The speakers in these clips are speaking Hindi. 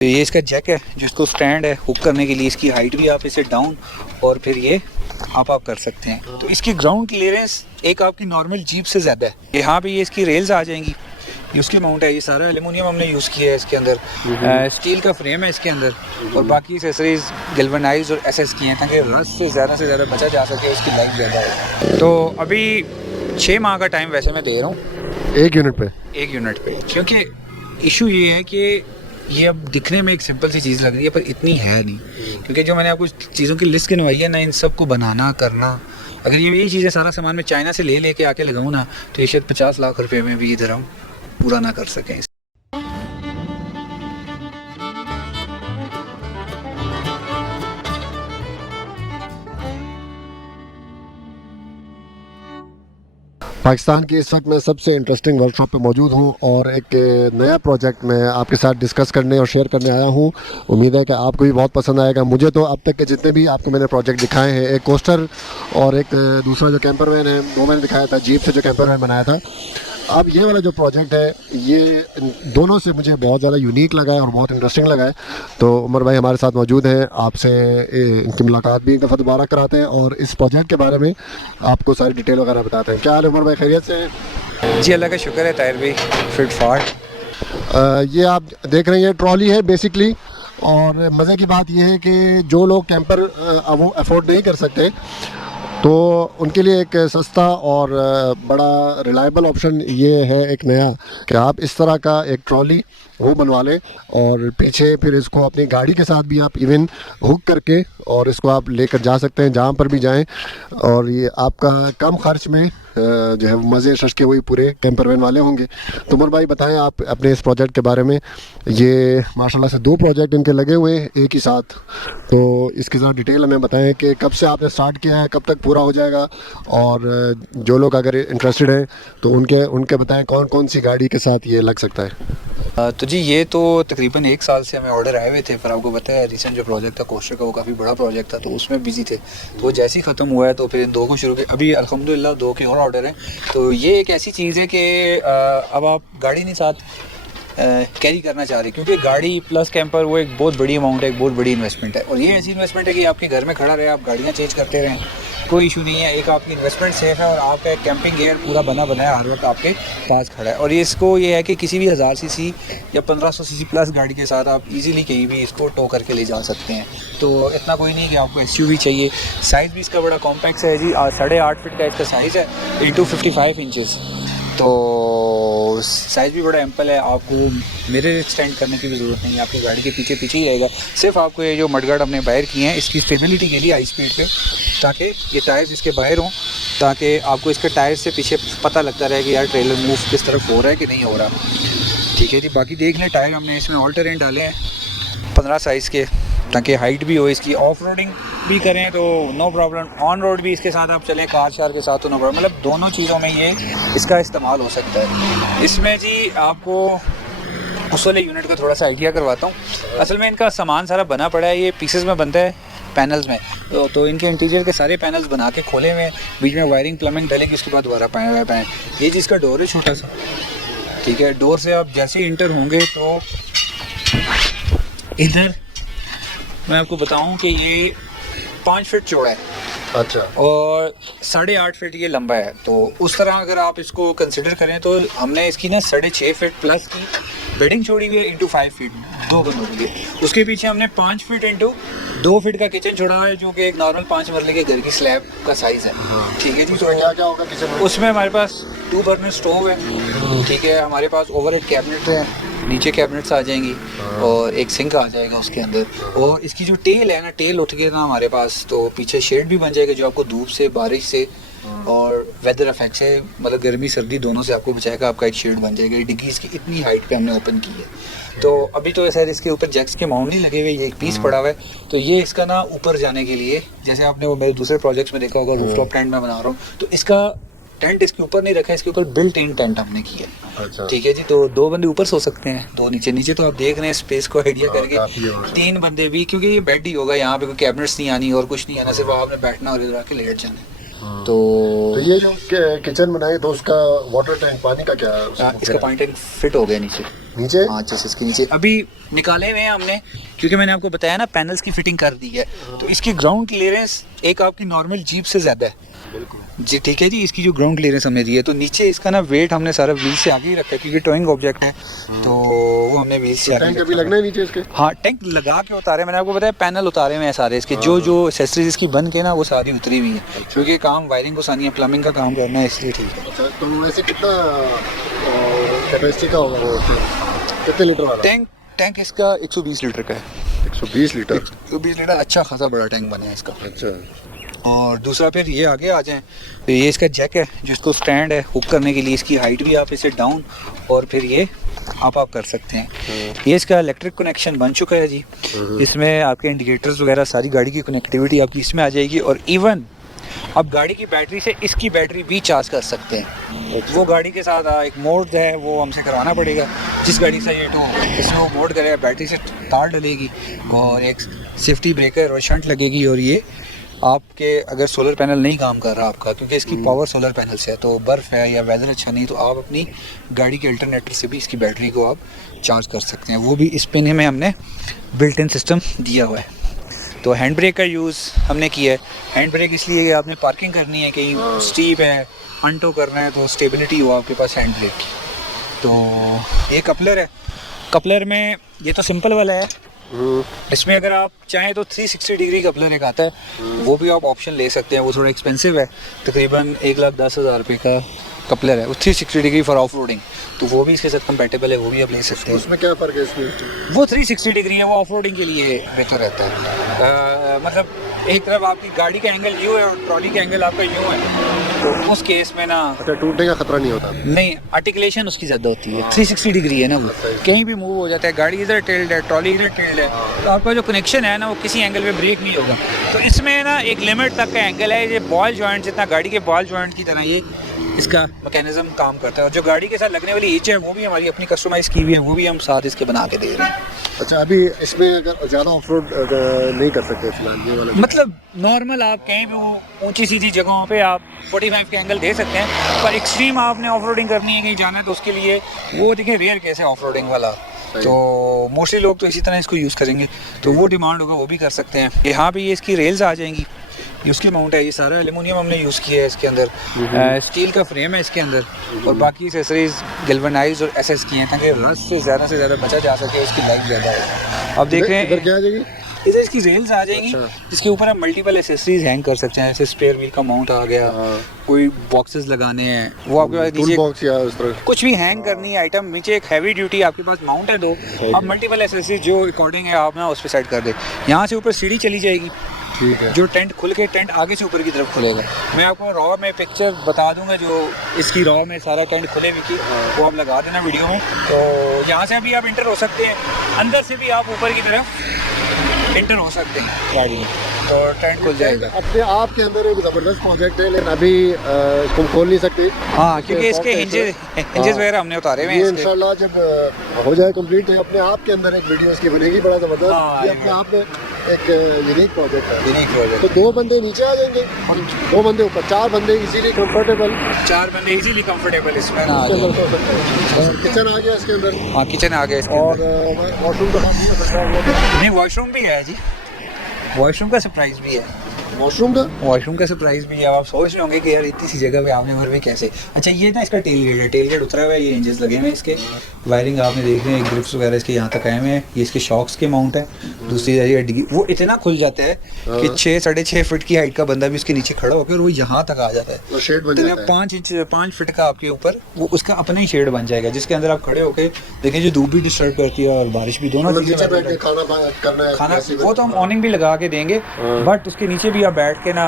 तो ये इसका जैक है जिसको स्टैंड है हुक करने के लिए। इसकी हाइट भी आप इसे डाउन और फिर ये आप कर सकते हैं। तो इसकी ग्राउंड क्लियरेंस एक आपकी नॉर्मल जीप से ज़्यादा है। यहाँ पे ये इसकी रेल्स आ जाएंगी, ये उसकी माउंट है। ये सारा एल्युमिनियम हमने यूज़ किया है इसके अंदर। स्टील का फ्रेम है इसके अंदर और बाकी एक्सेसरीज गैल्वेनाइज्ड और एसएस की हैं ताकि रस्ट से ज़्यादा बचा जा सके, उसकी लाइफ ज़्यादा है। तो अभी 6 माह का टाइम वैसे मैं दे रहा हूँ एक यूनिट पे, क्योंकि इशू ये है कि ये अब दिखने में एक सिंपल सी चीज़ लग रही है पर इतनी है नहीं। क्योंकि जो मैंने आपको चीज़ों की लिस्ट गिनवाई है ना, इन सब को बनाना करना, अगर ये चीज़ें सारा सामान मैं चाइना से लेके आके लगाऊँ ना तो ये शायद 50 लाख रुपए में भी इधर हम पूरा ना कर सकें। पाकिस्तान की इस वक्त मैं सबसे इंटरेस्टिंग वर्कशॉप पे मौजूद हूँ और एक नया प्रोजेक्ट मैं आपके साथ डिस्कस करने और शेयर करने आया हूँ। उम्मीद है कि आपको भी बहुत पसंद आएगा। मुझे तो अब तक के जितने भी आपको मैंने प्रोजेक्ट दिखाए हैं, एक कोस्टर और एक दूसरा जो कैंपर वैन है, वो मैंने दिखाया था, जीप से जो कैंपर वैन बनाया था। अब ये वाला जो प्रोजेक्ट है ये दोनों से मुझे बहुत ज़्यादा यूनिक लगा है और बहुत इंटरेस्टिंग लगा है। तो उमर भाई हमारे साथ मौजूद हैं, आपसे इनकी मुलाकात भी एक दफ़ा दोबारा कराते हैं और इस प्रोजेक्ट के बारे में आपको सारी डिटेल वगैरह बताते हैं। क्या हाल है उमर भाई, खैरियत से हैं? जी अल्लाह का शुक्र है ताहिर भाई, फिट फाट। ये आप देख रहे हैं ट्रॉली है बेसिकली। और मज़े की बात यह है कि जो लोग कैंपर वो अफोर्ड नहीं कर सकते तो उनके लिए एक सस्ता और बड़ा रिलायबल ऑप्शन ये है एक नया कि आप इस तरह का एक ट्रॉली वो बनवा लें और पीछे फिर इसको अपनी गाड़ी के साथ भी आप इवन हुक करके और इसको आप लेकर जा सकते हैं जहाँ पर भी जाएं। और ये आपका कम खर्च में जो है मज़े शशके वही पूरे कैंपर वैन वाले होंगे। तो उमर भाई बताएं आप अपने इस प्रोजेक्ट के बारे में। ये माशाल्लाह से 2 प्रोजेक्ट इनके लगे हुए हैं एक ही साथ, तो इसके साथ डिटेल हमें बताएं कि कब से आपने स्टार्ट किया है, कब तक पूरा हो जाएगा, और जो लोग अगर इंटरेस्टेड हैं तो उनके बताएं कौन कौन सी गाड़ी के साथ ये लग सकता है। तो जी ये तो तकरीबन 1 साल से हमें ऑर्डर आए हुए थे, पर आपको पता है रिसेंट जो प्रोजेक्ट था कोस्टर का वो काफ़ी बड़ा प्रोजेक्ट था, तो उसमें बिजी थे। तो वो जैसे ही ख़त्म हुआ है तो फिर इन 2 को शुरू किया। अभी अल्हम्दुलिल्लाह 2 के और ऑर्डर हैं। तो ये एक ऐसी चीज़ है कि अब आप गाड़ी नहीं साथ कैरी करना चाह रहे, क्योंकि गाड़ी प्लस कैंपर वो एक बहुत बड़ी अमाउंट है, एक बहुत बड़ी इन्वेस्टमेंट है। और ये ऐसी इन्वेस्टमेंट है कि आपके घर में खड़ा रहे, आप गाड़ियाँ चेंज करते रहें, कोई इशू नहीं है। एक आपकी इन्वेस्टमेंट सेफ है और आपका कैंपिंग गियर पूरा बना बनाया हर वक्त आपके पास खड़ा है। और ये इसको ये है कि किसी भी 1000 सीसी या 1500 सीसी प्लस गाड़ी के साथ आप इजीली कहीं भी इसको टो करके ले जा सकते हैं। तो इतना कोई नहीं कि आपको एसयूवी चाहिए। साइज़ भी इसका बड़ा कॉम्पैक्ट है जी, 8.5 फीट का इसका साइज़ है इंटू 55 इंचज़। तो साइज़ भी बड़ा एम्पल है, आपको मिरर एक्सटेंड करने की भी ज़रूरत नहीं है, आपकी गाड़ी के पीछे ही रहेगा। सिर्फ आपको ये जो मडगार्ड हमने बाहर किए हैं इसकी स्टेबिलिटी के लिए हाई स्पीड पे, ताकि ये टायर्स इसके बाहर हों, ताकि आपको इसके टायर से पीछे पता लगता रहे कि यार ट्रेलर मूव किस तरफ हो रहा है कि नहीं हो रहा। ठीक है जी। बाकी देख लें टायर हमने इसमें ऑल टेरेन डाले हैं 15 साइज़ के, ताकि हाइट भी हो इसकी, ऑफ रोडिंग भी करें तो नो प्रॉब्लम, ऑन रोड भी इसके साथ आप चलें कार शार के साथ तो नो प्रॉब्लम। मतलब दोनों चीज़ों में ये इसका इस्तेमाल हो सकता है। इसमें जी आपको उस वाले यूनिट का थोड़ा सा आइडिया करवाता हूँ। असल में इनका सामान सारा बना पड़ा है, ये पीसेस में बनता है पैनल्स में। तो इनके इंटीरियर के सारे पैनल्स बना के खोले हुए, बीच में वायरिंग प्लम्बिंग डलेगी, उसके बाद दोबारा पैन। ये जिसका डोर है छोटा सा, ठीक है, डोर से आप जैसे ही इंटर होंगे तो इधर मैं आपको बताऊं कि ये 5 फीट चौड़ा है, अच्छा, और 8.5 फीट ये लंबा है। तो उस तरह अगर आप इसको कंसिडर करें तो हमने इसकी ना 6.5 फीट प्लस की बेडिंग छोड़ी हुई है इंटू 5 फीट 2 बंदों के लिए। उसके पीछे हमने 5 फीट इंटू 2 फीट का किचन छोड़ा है, जो कि एक नॉर्मल 5 मरले के घर की स्लैब का साइज़ है। ठीक है जी। तो क्या होगा किचन में? उसमें हमारे पास 2 बर्नर स्टोव है, ठीक है, हमारे पास ओवरहेड कैबिनेट है, नीचे कैबिनेट्स आ जाएंगी और एक सिंक आ जाएगा उसके अंदर। और इसकी जो टेल है ना, टेल उठ गया ना हमारे पास, तो पीछे शेड भी बन जाएगा जो आपको धूप से, बारिश से और वेदर इफेक्ट से, मतलब गर्मी सर्दी दोनों से आपको बचाएगा। आपका एक शेड बन जाएगा। डिग्गी इसकी इतनी हाइट पे हमने ओपन की है। तो अभी तो शायद इसके ऊपर जैक्स के माउंट नहीं लगे हुए, ये एक पीस पड़ा हुआ है। तो ये इसका ना ऊपर जाने के लिए, जैसे आपने वो मेरे दूसरे प्रोजेक्ट्स में देखा होगा, रूफटॉप टेंट में बना रहा हूँ, तो इसका टेंट इसके ऊपर नहीं रखा है, इसके ऊपर बिल्ट इन टेंट हमने किया है। अच्छा। ठीक है जी। तो 2 बंदे ऊपर सो सकते हैं, 2 नीचे। तो आप देख रहे हैं स्पेस को आइडिया करके 3 बंदे भी, क्योंकि ये बेड ही होगा, यहाँ पे कोई कैबिनेट्स नहीं आनी और कुछ नहीं आना, सिर्फ आपने बैठना और इधर आके लेट जाना। तो ये जो किचन बनाए तो उसका वाटर टैंक, पानी का क्या है? इसका पानी टैंक फिट हो गया नीचे। नीचे हाँ चेसिस के नीचे अभी निकाले हुए हैं हमने, क्योंकि मैंने आपको बताया ना पैनल्स की फिटिंग कर दी है, तो इसकी ग्राउंड क्लियरेंस एक आपकी नॉर्मल जीप से ज़्यादा है जी। ठीक है जी, इसकी जो ग्राउंड क्लियरेंस हमने दी है, तो नीचे इसका ना वेट हमने सारा व्हील से आगे ही रखा है, क्योंकि टोइंग ऑब्जेक्ट है, तो वो हमने व्हील से आगे टैंक अभी लगना है नीचे इसके। हाँ टैंक लगा के उतारे, मैंने आपको बताया पैनल उतारे हुए हैं सारे इसके, जो एसेसरीज इसकी बन के ना वो सारी उतरी हुई है, क्योंकि काम वायरिंग को सानी है, प्लम्बिंग का काम करना है, इसलिए ठीक है। अच्छा, तो वैसे कितना कैपेसिटी का होगा वो, कितने लीटर वाला टैंक इसका 120 लीटर का है। 120 लीटर 120 लीटर अच्छा खासा बड़ा टैंक बना है इसका। अच्छा, और दूसरा फिर ये आगे आ जाएं तो ये इसका जैक है, जिसको स्टैंड है हुक करने के लिए, इसकी हाइट भी आप इसे डाउन और फिर ये आप कर सकते हैं। ये इसका इलेक्ट्रिक कनेक्शन बन चुका है जी, इसमें आपके इंडिकेटर्स वगैरह सारी गाड़ी की कनेक्टिविटी आपकी इसमें आ जाएगी, और इवन अब गाड़ी की बैटरी से इसकी बैटरी भी चार्ज कर सकते हैं। वो गाड़ी के साथ एक मोड है, वो हमसे कराना पड़ेगा, जिस गाड़ी से ये तो इसमें वो मोड करेगा, बैटरी से तार डलेगी और एक सेफ्टी ब्रेकर और शंट लगेगी, और ये आपके अगर सोलर पैनल नहीं काम कर रहा आपका, क्योंकि इसकी पावर सोलर पैनल से है, तो बर्फ़ है या वेदर अच्छा नहीं, तो आप अपनी गाड़ी के अल्टरनेटर से भी इसकी बैटरी को आप चार्ज कर सकते हैं। वो भी इस पिन में हमने बिल्ट इन सिस्टम दिया हुआ है। तो हैंड ब्रेक का यूज़ हमने किया है। हैंड ब्रेक इसलिए कि आपने पार्किंग करनी है, कहीं स्टीप है, अनटो करना है, तो स्टेबिलिटी हो आपके पास हैंड ब्रेक की। तो ये कपलर है, कपलर में ये तो सिंपल वाला है, इसमें अगर आप चाहें तो 360 डिग्री कपलर एक आता है, वो भी आप ऑप्शन ले सकते हैं, वो थोड़ा एक्सपेंसिव है, तकरीबन 1,10,000 रुपये का कपलर है वो 360 डिग्री फॉर ऑफ रोडिंग, तो वो भी इसके साथ कंपेटेबल है, वो भी आप ले सकते हैं। उसमें क्या फ़र्क है इसमें? वो 360 डिग्री है, वो ऑफ रोडिंग के लिए बेहतर रहता है। मतलब एक तरफ आपकी गाड़ी का एंगल यूँ है और ट्रॉली का एंगल आपका यूँ है, तो उस केस में ना अच्छा, टूटने का खतरा नहीं होता? नहीं, आर्टिकुलेशन उसकी ज़्यादा होती है, 360 डिग्री है ना, वो कहीं भी मूव हो जाता है, गाड़ी इधर टिल्ड है, ट्रॉली इधर टिल्ड है, तो आपका जो कनेक्शन है ना वो किसी एंगल पे ब्रेक नहीं होगा। तो इसमें ना एक लिमिट तक का एंगल है, ये बॉल जॉइंट जितना गाड़ी के बॉल जॉइंट की तरह ये इसका मैकेनिज्म काम करता है, और जो गाड़ी के साथ लगने वाली ईच है वो भी हमारी अपनी कस्टमाइज की हुई है, वो भी हम साथ इसके बना के दे रहे हैं। अच्छा, अभी इसमें अगर ज़्यादा ऑफ रोड नहीं कर सकते फिलहाल ये वाला, मतलब नॉर्मल आप कहीं भी ऊंची सीधी जगहों पे आप 45 के एंगल दे सकते हैं, पर एक्सट्रीम आपने ऑफ रोडिंग करनी है, कहीं जाना है, तो उसके लिए वो देखिए रेयर केस है ऑफ रोडिंग वाला, तो मोस्टली लोग तो इसी तरह इसको यूज़ करेंगे, तो वो डिमांड होगा वो भी कर सकते हैं। यहाँ पे ये इसकी रेल्स आ जाएंगी, ये उसकी माउंट है, ये सारा एल्यूमिनियम हमने यूज़ किया है इसके अंदर, स्टील का फ्रेम है इसके अंदर, और बाकी एसेसरीज गैल्वेनाइज्ड और एसएस की हैं, ताकि रस्ट से ज़्यादा बचा जा सके, उसकी लाइफ ज़्यादा है। अब देख रहे हैं इधर क्या आ जाएगी, इधर इसकी रेल्स आ जाएंगी, जिसके ऊपर आप मल्टीपल एसेसरीज हैंग कर सकते हैं, जैसे स्पेयर व्हील का माउंट आ गया, कोई बॉक्सेस लगाने हैं, वो आपके पास टूल नीचे बॉक्स या उस तरह कुछ भी हैंग करनी है आइटम, नीचे एक हैवी ड्यूटी आपके पास माउंट है दो, आप मल्टीपल एसेसरीज जो अकॉर्डिंग है आप ना उस पर सेट कर दे। यहाँ से ऊपर सीढ़ी चली जाएगी, ठीक है, जो टेंट खुल के टेंट आगे से ऊपर की तरफ खुलेगा। मैं आपको रॉ में पिक्चर बता दूंगा, जो इसकी रॉ में सारा टेंट खुले हुई की, वो आप लगा देना वीडियो में। तो यहाँ से भी आप इंटर हो सकते हैं, अंदर से भी आप ऊपर की तरफ इंटर हो सकते हैं गाड़ी में, तो टेंट खुल जाएगा। अपने आप के अंदर एक ज़बरदस्त प्रोजेक्ट है, लेकिन अभी तुम खोल नहीं सकते। हाँ, क्योंकि इसके हिंजेस वगैरह हमने उतारे हुए हैं। ये इंशाल्लाह जब हो जाए कंप्लीट, तो अपने आप के अंदर एक वीडियो इसकी बनेगी बड़ा ज़बरदस्त। ये अपने आप में एक यूनिक प्रोजेक्ट है। Unique project. तो 2 बंदे नीचे आ जाएंगे और 2 बंदे ऊपर, 4 बंदे इजीली कंफर्टेबल, 4 बंदे इजीली कंफर्टेबल इसमें आ जाएंगे। किचन आ गया इसके अंदर। हाँ, किचन आ गया इसके और अंदर। वॉशरूम का नहीं, वॉशरूम भी है जी, वॉशरूम का सरप्राइज भी है। वॉशरूम का सरप्राइज भी है। अब आप सोच रहे होंगे कि यार इतनी सी जगह पे आपने घर में कैसे। अच्छा, ये ना इसका टेल गेट है, टेल गेट उतरा हुआ है, ये इंजेस लगे हुए हैं इसके, वायरिंग आपने देख रहे हैं, ग्रिप्स वगैरह इसके यहाँ तक आए हुए हैं, ये इसके शॉक्स के माउंट है। दूसरी जगह डिग्गी वो इतना खुल जाता है कि 6-6.5 फीट की हाइट का बंदा भी उसके नीचे खड़ा होकर वो यहाँ तक आ जाता है। शेड बन जाता है 5 फीट का आपके ऊपर, वो उसका अपना ही शेड बन जाएगा, जिसके अंदर आप खड़े होकर देखें, जो धूप भी डिस्टर्ब करती है और बारिश भी, दोनों खाना वो तो हम ऑनिंग भी लगा के देंगे, बट उसके नीचे भी आप बैठ के ना,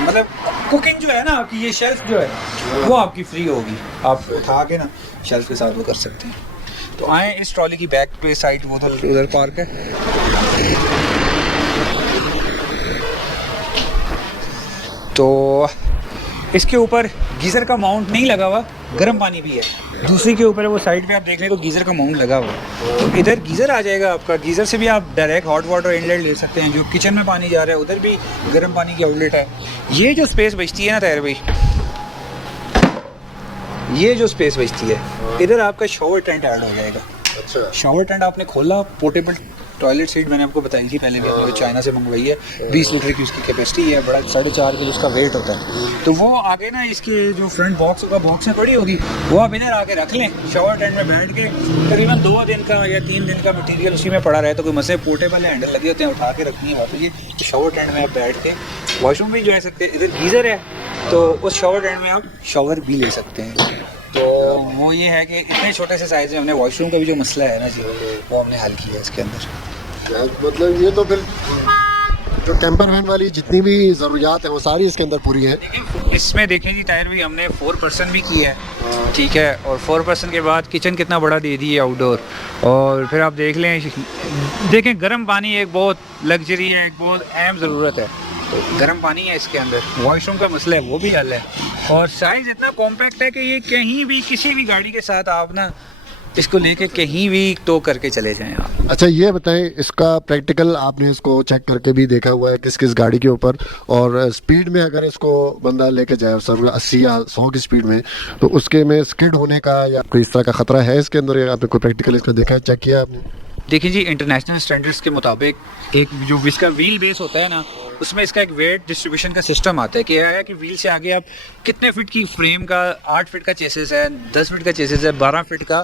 मतलब कुकिंग जो है ना आपकी, ये शेल्फ जो है वो आपकी फ्री होगी, आप उठा के ना शेल्फ के साथ वो कर सकते हैं। तो आए इस ट्रॉली की बैक पे साइड, वो तो उधर पार्क है। तो इसके ऊपर गीज़र का माउंट नहीं लगा हुआ, गर्म पानी भी है। दूसरी के ऊपर वो साइड पे आप देख लें तो गीज़र का माउंट लगा हुआ है, तो इधर गीज़र आ जाएगा आपका। गीज़र से भी आप डायरेक्ट हॉट वाटर इनलेट ले सकते हैं, जो किचन में पानी जा रहा है उधर भी गर्म पानी की आउटलेट है। ये जो स्पेस बचती है ना ताहिर भाई, ये जो स्पेस बचती है, इधर आपका शॉवर टेंट ऐड हो जाएगा। अच्छा। शावर टेंट आपने खोला, पोर्टेबल टॉयलेट सीट मैंने आपको बताई थी पहले भी, हमने चाइना से मंगवाई है, 20 लीटर की उसकी कैपेसिटी है, बड़ा 4.5 किलो उसका वेट होता है। तो वो आगे ना इसके जो फ्रंट बॉक्स होगा, बॉक्स में पड़ी होगी, वो आप इधर आके रख लें, शावर टेंट में बैठ के तकरीबन 2 दिन का या 3 दिन का मटीरियल उसी में पड़ा रहे तो कोई मसले, पोर्टेबल हैंडल लगे होते हैं, उठा के रखनी है वापस। ये शावर टेंट में आप बैठ के वॉशरूम भी जा सकते हैं, इधर गीज़र है तो उस शावर टेंट में आप शावर भी ले सकते हैं। तो वो ये है कि इतने छोटे से साइज़ में हमने वॉशरूम का भी जो मसला है ना जी, वो हमने हल किया है इसके अंदर। मतलब ये तो फिर जो कैंपर वैन वाली जितनी भी ज़रूरियात है वो सारी इसके अंदर पूरी है। इसमें देखें जी, टायर भी हमने 4% भी किया है, ठीक है, और 4% के बाद किचन कितना बड़ा दे दी है आउटडोर। और फिर आप देख लें, देखें गर्म पानी एक बहुत लग्जरी है, एक बहुत अहम ज़रूरत है, तो गर्म पानी है इसके अंदर। वॉशरूम का मसला है वो भी हल है, और साइज़ इतना कॉम्पैक्ट है कि ये कहीं भी किसी भी गाड़ी के साथ आप ना इसको लेके कहीं भी टो करके चले जाएं आप। अच्छा ये बताएं, इसका प्रैक्टिकल आपने इसको चेक करके भी देखा हुआ है किस किस गाड़ी के ऊपर, और स्पीड में अगर इसको बंदा लेके जाए सर 80 या 100 की स्पीड में, तो उसके में स्किड होने का या कोई इस तरह का ख़तरा है इसके अंदर, या आपने कोई प्रैक्टिकल इसका देखा है, चेक किया आपने? देखिए जी, इंटरनेशनल स्टैंडर्ड्स के मुताबिक एक जो इसका व्हील बेस होता है ना, उसमें इसका एक वेट डिस्ट्रीब्यूशन का सिस्टम आता है कि है कि व्हील से आगे आप कितने फिट की फ्रेम का, 8 फिट का चेसिस है, 10 फिट का चेसिस है, 12 फिट का,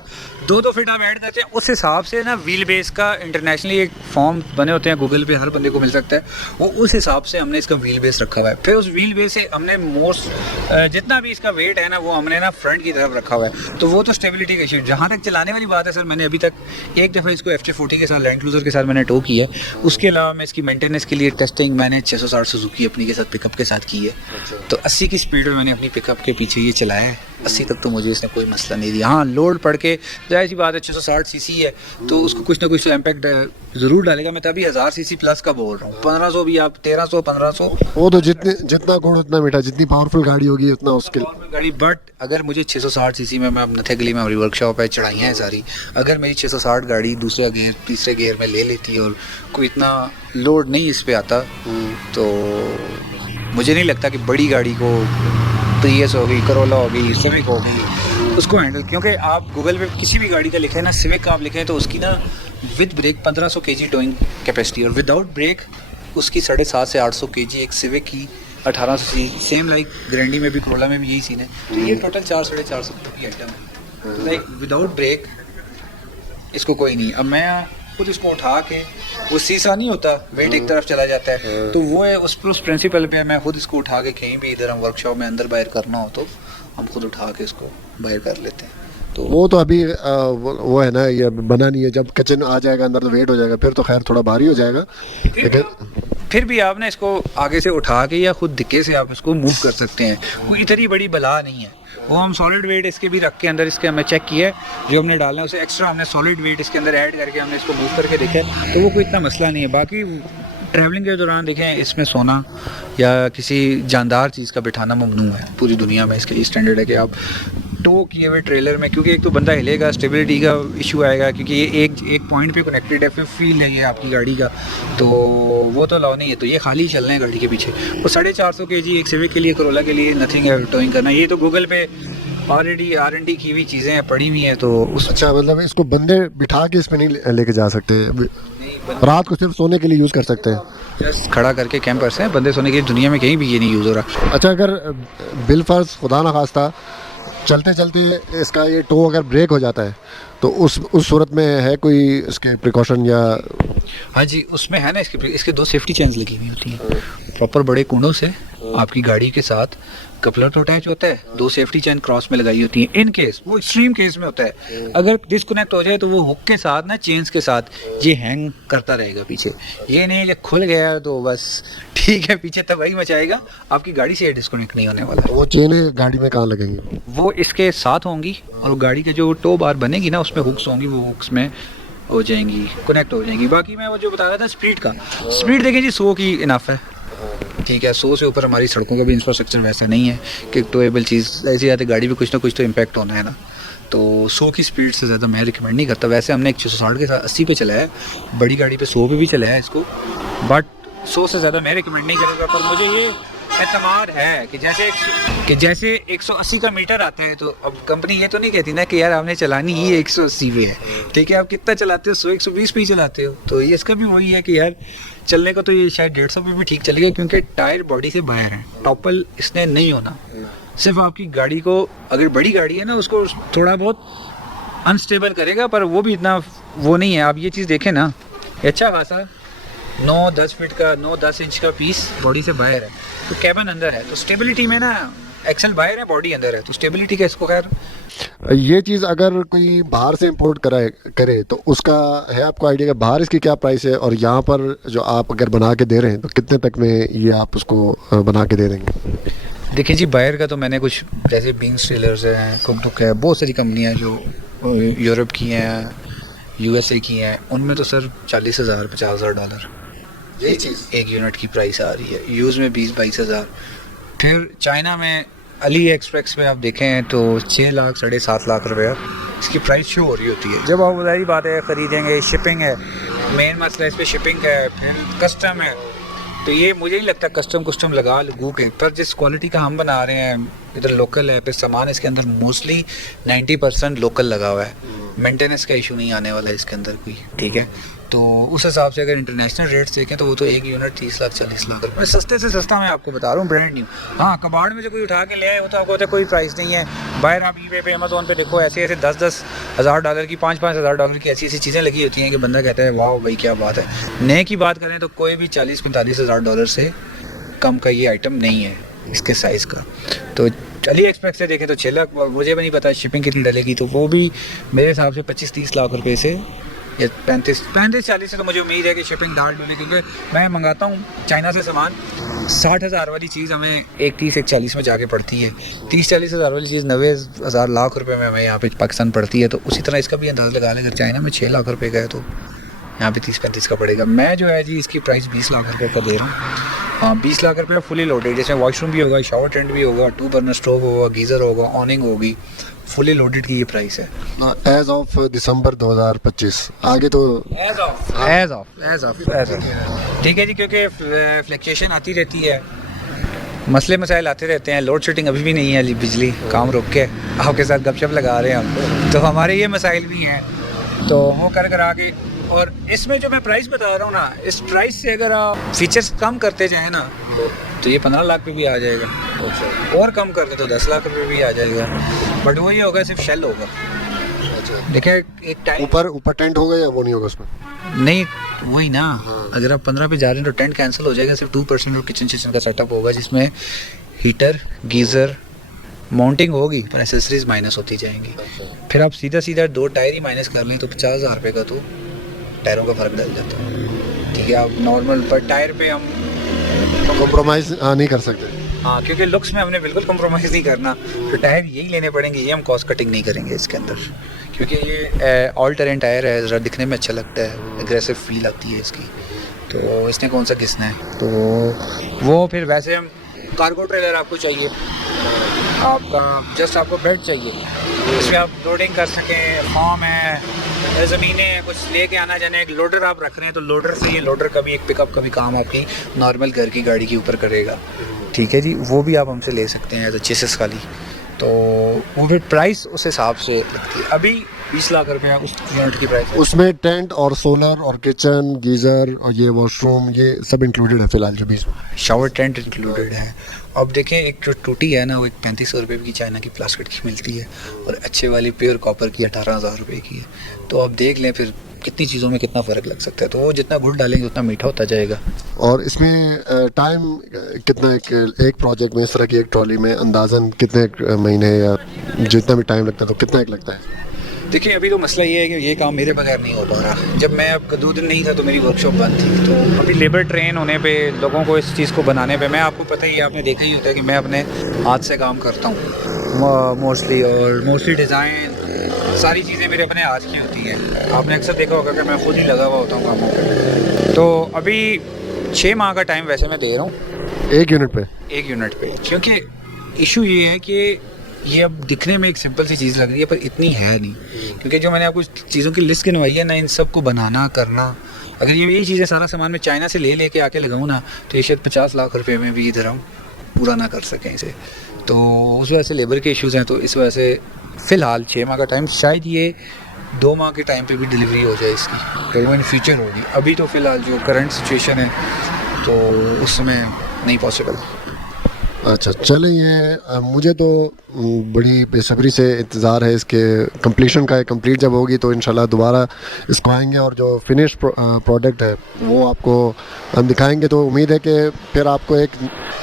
2-2 फिट आप ऐड करते हैं, उस हिसाब से ना व्हील बेस का इंटरनेशनली एक फॉर्म बने होते हैं, गूगल पे हर बंदे को मिल सकता है, वो उस हिसाब से हमने इसका व्हील बेस रखा हुआ है। फिर उस व्हील बेस से हमने जितना भी इसका वेट है ना, वो हमने ना फ्रंट की तरफ रखा हुआ है, तो वो तो स्टेबिलिटी का इशू। जहाँ तक चलाने वाली बात है सर, मैंने अभी तक एक दफ़ा इसको FJ40 के साथ, लैंड क्रूज़र के साथ मैंने टो किया है, उसके अलावा मैं इसकी मेंटेनेंस के लिए टेस्टिंग मैंने 660 सुजुकी अपनी के साथ पिकअप के साथ की है। तो 80 की स्पीड में मैंने अपनी पिकअप के पीछे ये चलाया है, 80 तक तो मुझे इसने कोई मसला नहीं दिया। हाँ, लोड पड़ के जाहिर सी बात है 660 सीसी है तो उसको कुछ ना कुछ तो इम्पैक्ट ज़रूर डालेगा। मैं तभी 1000 सीसी प्लस का बोल रहा हूँ, 1500 भी आप 1300 1500 वो तो जितना गुड़ उतना मीठा, जितनी पावरफुल गाड़ी होगी उतना उसके गाड़ी। बट अगर मुझे 660 सीसी में, मैं अब नथेगली में हमारी वर्कशॉप है, चढ़ाइयाँ हैं सारी, अगर मेरी 660 गाड़ी दूसरा गियर तीसरे गियर में ले लेती और कोई इतना लोड नहीं इस पर आता, तो मुझे नहीं लगता कि बड़ी गाड़ी को, प्रियस हो गई, करोला हो गई, सिविक हो गई, उसको हैंडल, क्योंकि आप गूगल पे किसी भी गाड़ी का लिखें ना, सिविक का आप लिखें तो उसकी ना with brake 1500 kg towing capacity, और विदाउट ब्रेक उसकी 750 से 800 kg एक सिविक की 1800 सी। सेम लाइक ग्रैंडी में भी, करोला में भी यही सीन है। तो ये टोटल 400-450 की आइटम है, लाइक विदाउट ब्रेक इसको कोई नहीं। अब मैं खुद इसको उठा के, वो सीसा नहीं होता, वेट एक तरफ चला जाता है, तो वो है उस प्रिंसिपल पे मैं खुद इसको उठा के कहीं भी इधर हम वर्कशॉप में अंदर बाहर करना हो तो हम खुद उठा के इसको बाहर कर लेते हैं। तो वो तो अभी वो है ना, ये बना नहीं है, जब किचन आ जाएगा अंदर तो वेट हो जाएगा, फिर तो खैर थोड़ा भारी हो जाएगा, लेकिन फिर भी आप ना इसको आगे से उठा के या खुद दिक्के से आप इसको मूव कर सकते हैं, कोई इतनी बड़ी बला नहीं है। वो हम सॉलिड वेट इसके भी रख के अंदर, इसके हमने चेक किया है, जो हमने डालना है उसे एक्स्ट्रा हमने सॉलिड वेट इसके अंदर ऐड करके हमने इसको मूव करके देखा है, तो वो कोई इतना मसला नहीं है। बाकी ट्रैवलिंग के दौरान देखें, इसमें सोना या किसी जानदार चीज़ का बिठाना ममनू है पूरी दुनिया में। इसके लिए स्टैंडर्ड है कि आप टो किए हुए ट्रेलर में, क्योंकि एक तो बंदा हिलेगा, स्टेबिलिटी का इशू आएगा, क्योंकि ये एक पॉइंट पे कनेक्टेड है, फिर फील है ये आपकी गाड़ी का, तो वो तो अलाउ नहीं है। तो ये खाली चलना है गाड़ी के पीछे। वो 450 kg एक सिविक के लिए, करोला के लिए नथिंग है टोइंग करना। ये तो गूगल पे ऑलरेडी R&D की हुई चीज़ें हैं, पड़ी हुई हैं, तो उस अच्छा मतलब इसको बंदे बिठा के इस पे नहीं लेके जा सकते, रात को सिर्फ सोने के लिए यूज़ कर सकते हैं, जस्ट खड़ा करके कैंपर्स हैं, बंदे सोने के लिए दुनिया में कहीं भी ये नहीं यूज़ हो रहा। अच्छा अगर बिलफर्ज खुदा ना खास्ता चलते चलते इसका ये टो अगर ब्रेक हो जाता है तो उस सूरत में है कोई इसके प्रिकॉशन या? हाँ जी, उसमें है ना, इसके 2 सेफ्टी चेन्स लगी हुई होती हैं प्रॉपर बड़े कुंडों से, आपकी गाड़ी के साथ कपलर तो अटैच होता है, 2 सेफ्टी चेन क्रॉस में लगाई होती हैं। इन केस, वो एक्सट्रीम केस में होता है, अगर डिस्कनेक्ट हो जाए तो वो हुक के साथ ना, चेन्स के साथ ये हैंग करता रहेगा पीछे। ये नहीं कि खुल गया तो बस ठीक है, पीछे तबाही मचाएगा, आपकी गाड़ी से ये डिस्कनेक्ट नहीं होने वाला। वो चेनें गाड़ी में कहाँ लगेंगी? वो इसके साथ होंगी, और गाड़ी के जो टो बार बनेगी ना, उसमें हुक्स होंगी, वो हुक्स में हो जाएंगी, कनेक्ट हो जाएंगी। बाकी मैं वो जो बता रहा था स्पीड का, स्पीड देखें जी 100 की इनफ है, ठीक है। 100 से ऊपर हमारी सड़कों का भी इंफ्रास्ट्रक्चर वैसा नहीं है कि टोएबल चीज़ ऐसी आती, गाड़ी में कुछ ना कुछ तो इम्पैक्ट होना है ना, तो 100 की स्पीड से ज़्यादा मैं रिकमेंड नहीं करता। वैसे हमने एक 660 के साथ 80 पे चलाया है, बड़ी गाड़ी पे 100 पे भी चलाया है इसको, बट 100 से ज़्यादा मैं रिकमेंड नहीं करूँगा। पर मुझे ये एतमाद है कि जैसे 180 का मीटर आता है, तो अब कंपनी ये तो नहीं कहती ना कि यार आपने चलानी ही 180 पे है, ठीक है, आप कितना चलाते हो, 100 120 पे ही चलाते हो। तो ये इसका भी वही है कि यार चलने को तो ये शायद 150 पे भी ठीक चलेगा, क्योंकि टायर बॉडी से बाहर है, टॉपल इसने नहीं होना। सिर्फ आपकी गाड़ी को, अगर बड़ी गाड़ी है ना, उसको थोड़ा बहुत अनस्टेबल करेगा, पर वो भी इतना वो नहीं है। आप ये चीज़ देखें ना, अच्छा खासा 9-10 फीट का 9-10 इंच का पीस बॉडी से बाहर है, तो कैबिन अंदर है, तो स्टेबिलिटी में ना एक्सल बाहर है, बॉडी अंदर है, तो स्टेबिलिटी का इसको खैर। ये चीज़ अगर कोई बाहर से इंपोर्ट करे तो उसका है आपको आइडिया कि बाहर इसकी क्या प्राइस है, और यहाँ पर जो आप अगर बना के दे रहे हैं तो कितने तक में ये आप उसको बना के दे देंगे? देखिए जी, बाहर का तो मैंने कुछ जैसे बीन्स ट्रेलर्स हैं, कुकटुक है, बहुत सारी कंपनियाँ जो यूरोप की हैं, यूएसए की हैं, उनमें तो सर 40,000 50,000 डॉलर यही चीज़ एक यूनिट की प्राइस आ रही है, यूज़ में 20-22 हज़ार। फिर चाइना में अली एक्सप्रेस में आप देखें तो 6 लाख 7.5 लाख रुपया इसकी प्राइस शो हो रही होती है। जब आप वही बात है, ख़रीदेंगे, शिपिंग है, मेन मसला इस पर शिपिंग है, फिर कस्टम है, तो ये मुझे नहीं लगता कस्टम लगा लगू के, पर जिस क्वालिटी का हम बना रहे हैं इधर लोकल है, फिर सामान इसके अंदर मोस्टली 90% लोकल लगा हुआ है, मेंटेनेंस का इशू नहीं आने वाला है इसके अंदर कोई, ठीक है। तो उस हिसाब से अगर इंटरनेशनल रेट्स देखें तो वो तो एक यूनिट 30 लाख 40 लाख रुपये, सस्ते से सस्ता मैं आपको बता रहा हूँ, ब्रांड न्यू। हाँ, कबाड़ में से कोई उठा के ले आए वो तो आपको होता है कोई प्राइस नहीं है। बाहर आप ईबे पे अमेज़ॉन पे देखो, ऐसे 10-10 हज़ार डॉलर की, 5-5 हज़ार डॉलर की ऐसी चीज़ें लगी होती हैं कि बंदा कहता है वाह भाई क्या बात है। नए की बात करें तो कोई भी 40-45 हज़ार डॉलर से कम का ये आइटम नहीं है इसके साइज़ का। तो अली एक्सप्रेस से देखें तो 6 लाख, मुझे भी नहीं पता शिपिंग कितनी डलेगी, तो वो भी मेरे हिसाब से 25-30 लाख रुपए से या 35-40 से तो मुझे उम्मीद है कि शिपिंग डाल डूले, क्योंकि मैं मंगाता हूँ चाइना से सामान, 60,000 वाली चीज़ हमें 1-30-1-40 में जाके पड़ती है, 30-40 हज़ार वाली चीज़ 90,000 लाख रुपए में हमें यहाँ पे पाकिस्तान पड़ती है। तो उसी तरह इसका भी अंदाज़ा लगा लें, अगर चाइना में 6 लाख रुपए का है तो यहाँ पे 30-35 का पड़ेगा। मैं जो है जी इसकी प्राइस 20 लाख रुपये का दे रहा हूँ। हाँ, 20 लाख रुपये फुली लोडेड, जिसमें वॉशरूम भी होगा, शावर टेंट भी होगा, 2 बर्नर स्टोव होगा, गीज़र होगा, ऑनिंग होगी, फुली लोडेड की ये प्राइस है एज ऑफ दिसंबर 2025। आगे तो एज ऑफ ठीक है जी, क्योंकि फ्लक्चुएशन आती रहती है, मसले मसाइल आते रहते हैं, लोड शेडिंग अभी भी नहीं है, बिजली काम रुक के आपके साथ गपशप लगा रहे हैं हम, तो हमारे ये मसाइल भी हैं, तो वो कर आगे। और इसमें जो मैं प्राइस बता रहा हूँ ना, इस प्राइस से अगर आप फीचर्स कम करते जाएँ ना तो ये 15 लाख पे भी आ जाएगा, और कम कर दे तो 10 लाख रुपये भी आ जाएगा, बट वो ये होगा सिर्फ शेल होगा। देखिए एक टाइम ऊपर टेंट होगा या वो नहीं होगा उसमें? नहीं, वही ना, अगर आप 15 पे जा रहे हैं तो टेंट कैंसिल हो जाएगा, सिर्फ 2% किचन का सेटअप होगा, जिसमें हीटर, गीज़र, माउंटिंग होगी, पर एसेसरीज माइनस होती जाएंगी। फिर आप सीधा 2 टायर ही माइनस कर लें तो 50,000 रुपये का तो टायरों का फ़र्क डल जाता है, ठीक है। आप नॉर्मल पर टायर पे हम कॉम्प्रोमाइज़ नहीं कर सकते। हाँ, क्योंकि लुक्स में हमने बिल्कुल कॉम्प्रोमाइज़ नहीं करना, तो टायर यही लेने पड़ेंगे, ये हम कॉस्ट कटिंग नहीं करेंगे इसके अंदर, क्योंकि ये ऑल टेरेन टायर है, ज़रा दिखने में अच्छा लगता है, एग्रेसिव फील आती है इसकी, तो इसने कौन सा घिसना है। तो वो फिर वैसे हम कार्गो ट्रेलर आपको चाहिए, आपका जस्ट आपको बेड चाहिए, इसमें आप लोडिंग कर सकें, फॉर्म है, ज़मीनें हैं, कुछ लेके आना जाने, एक लोडर आप रख रहे हैं तो लोडर से ये लोडर कभी एक पिकअप कभी काम आपकी नॉर्मल घर की गाड़ी के ऊपर करेगा, ठीक है जी, वो भी आप हमसे ले सकते हैं एज अ चेसिस वाली। तो वो फिर प्राइस उस हिसाब से लगती है। अभी 20 लाख रुपया उस यूनिट की प्राइस है। उसमें टेंट और सोलर और किचन, गीज़र और ये वॉशरूम, ये सब इंक्लूडेड है फिलहाल जो 20 में। शावर टेंट इंक्लूडेड है। अब देखें, एक जो टूटी है ना, वो 3500 रुपये की चाइना की प्लास्टिक की मिलती है, और अच्छे वाली प्योर कॉपर की 18,000 रुपये की है। तो आप देख लें फिर कितनी चीज़ों में कितना फ़र्क लग सकता है, तो वो जितना गुड़ डालेंगे उतना मीठा होता जाएगा। और इसमें टाइम कितना, एक प्रोजेक्ट में इस तरह की एक ट्रॉली में अंदाज़न कितने महीने या जितना भी टाइम लगता है, तो कितना एक लगता है? देखिए, अभी तो मसला ये है कि ये काम मेरे बगैर नहीं हो पा रहा। जब मैं अब 2 दिन नहीं था तो मेरी वर्कशॉप बंद थी, तो अभी लेबर ट्रेन होने पे, लोगों को इस चीज़ को बनाने पे, मैं आपको पता ही है, आपने देखा ही होता है कि मैं अपने हाथ से काम करता हूँ मोस्टली, और मोस्टली डिज़ाइन सारी चीज़ें मेरे अपने हाथ की होती हैं। आपने अक्सर देखा होगा कि मैं खुद ही लगा हुआ होता हूँ कामों पे। तो अभी 6 माह का टाइम वैसे मैं दे रहा हूँ एक यूनिट पे, क्योंकि इशू ये है कि ये अब दिखने में एक सिंपल सी चीज़ लग रही है, पर इतनी है नहीं, क्योंकि जो मैंने आपको चीज़ों की लिस्ट गिनवाई है ना, इन सब को बनाना करना, अगर ये चीज़ें सारा सामान मैं चाइना से ले के आके लगाऊँ ना, तो ये शायद 50 लाख रुपए में भी इधर हम पूरा ना कर सकें इसे, तो उस वजह से लेबर के इश्यूज़ हैं। तो इस वजह से फ़िलहाल 6 माह का टाइम, शायद ये 2 माह के टाइम पे भी डिलीवरी हो जाए इसकी, करीबन इन फ्यूचर होगी। अभी तो फ़िलहाल जो करंट सिचुएशन है तो उसमें नहीं पॉसिबल। अच्छा चलें, ये मुझे तो बड़ी बेसब्री से इंतज़ार है इसके कंप्लीशन का। कंप्लीट जब होगी तो इंशाल्लाह दोबारा इसको आएंगे और जो फिनिश प्रोडक्ट है वो आपको हम दिखाएंगे। तो उम्मीद है कि फिर आपको एक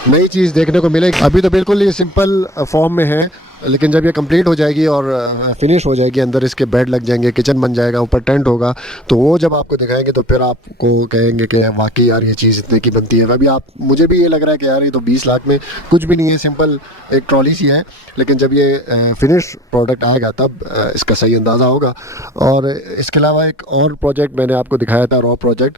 नई चीज़ देखने को मिलेगी। अभी तो बिल्कुल ये सिंपल फॉर्म में है, लेकिन जब ये कंप्लीट हो जाएगी और फिनिश हो जाएगी, अंदर इसके बेड लग जाएंगे, किचन बन जाएगा, ऊपर टेंट होगा, तो वो जब आपको दिखाएंगे तो फिर आपको कहेंगे कि वाकई यार ये चीज़ इतने की बनती है। अभी आप, मुझे भी ये लग रहा है कि यार ये तो 20 लाख में कुछ भी नहीं है, सिंपल एक ट्रॉली सी है। लेकिन जब ये फिनिश प्रोडक्ट आएगा तब इसका सही अंदाज़ा होगा। और इसके अलावा एक और प्रोजेक्ट मैंने आपको दिखाया था, रॉ प्रोजेक्ट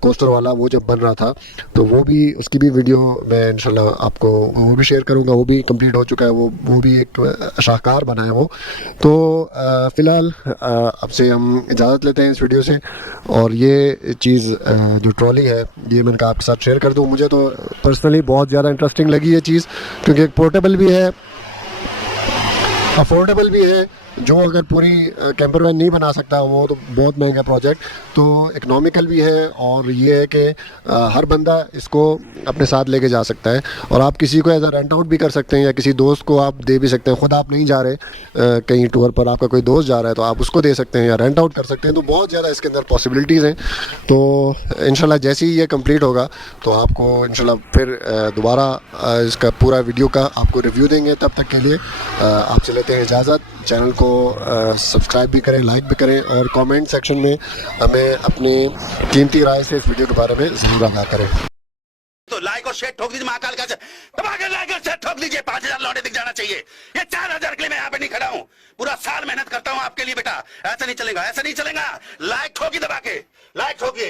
कोस्टर वाला, वो जब बन रहा था तो वो भी, उसकी भी वीडियो मैं इंशाल्लाह आपको वो भी शेयर करूँगा। वो भी कंप्लीट हो चुका है, वो भी एक शाहकार बना है वो। तो फ़िलहाल आपसे हम इजाज़त लेते हैं इस वीडियो से। और ये चीज़ जो ट्रॉली है ये मैंने कहा आपके साथ शेयर कर दूँ। मुझे तो पर्सनली बहुत ज़्यादा इंटरेस्टिंग लगी ये चीज़, क्योंकि एक पोर्टेबल भी है, अफोर्डेबल भी है। जो अगर पूरी कैंपर वैन नहीं बना सकता वो तो बहुत महंगा प्रोजेक्ट, तो इकनॉमिकल भी है। और ये है कि हर बंदा इसको अपने साथ लेके जा सकता है, और आप किसी को एज अ रेंट आउट भी कर सकते हैं, या किसी दोस्त को आप दे भी सकते हैं। ख़ुद आप नहीं जा रहे कहीं टूर पर, आपका कोई दोस्त जा रहा है तो आप उसको दे सकते हैं या रेंट आउट कर सकते हैं। तो बहुत ज़्यादा इसके अंदर पॉसिबिलिटीज़ हैं। तो इंशाल्लाह जैसे ही ये कंप्लीट होगा तो आपको इंशाल्लाह फिर दोबारा इसका पूरा वीडियो का आपको रिव्यू देंगे। तब तक के लिए आपसे लेते हैं इजाज़त। चैनल को सब्सक्राइब भी करें, लाइक भी करें, और कमेंट सेक्शन में हमें अपनी कीमती राय से इस वीडियो के बारे में ज़रूर आगाह करें। तो लाइक और शेयर ठोक दीजिए, महाकाल का दबा के लाइक और शेयर ठोक दीजिए। 5000 लौटे दिख जाना चाहिए। ये 4000 के लिए मैं यहाँ पे नहीं खड़ा हूँ, पूरा साल मेहनत करता हूँ आपके लिए बेटा। ऐसा नहीं चलेगा, ऐसा नहीं चलेगा। लाइक ठोकी दबा के, लाइक ठोकिए।